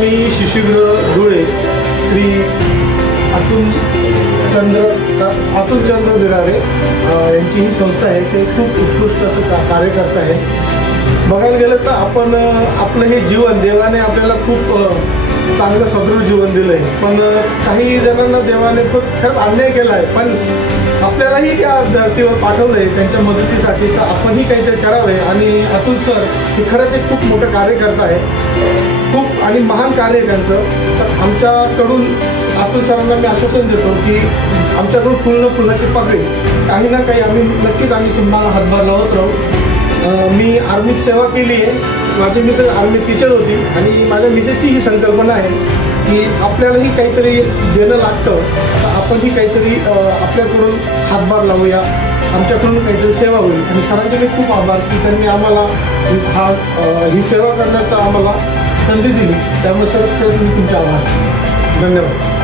मी शिशुगृह धुळे श्री अतुल चंद्र बिरारे यांची ही संस्था आहे. ते खूप उत्कृष्ट असं कार्य करत आहे. बघायला गेलं तर आपण आपलं हे जीवन देवाने आपल्याला खूप चांगलं सदृढ जीवन दिलं आहे. पण काही जणांना देवाने खूप खरंच अन्याय केला आहे. पण आपल्यालाही त्या धर्तीवर पाठवलं आहे त्यांच्या मदतीसाठी. तर आपणही काहीतरी करावे. आणि अतुल सर हे खरंच एक खूप मोठं कार्य करत आहे. खूप आणि महान कार्य आहे त्यांचं. तर आमच्याकडून अतुल सरांना मी आश्वासन देतो की आमच्याकडून फुलाची पगडी काही ना काही आम्ही तुम्हाला हातभार लावत राहू. मी आर्मीत सेवा केली आहे. माझी मिसेस आर्मी टीचर होती आणि माझ्या मिसेसची ही संकल्पना आहे की आपल्यालाही काहीतरी देणं लागतं. तर आपणही काहीतरी आपल्याकडून हातभार लावूया. आमच्याकडून काहीतरी सेवा होईल. आणि सरांचे मी खूप आभार की त्यांनी आम्हाला ही सेवा करण्याचा आम्हाला संधी दिली. त्यामुळे सर खरंच मी तुमचे आभार. धन्यवाद.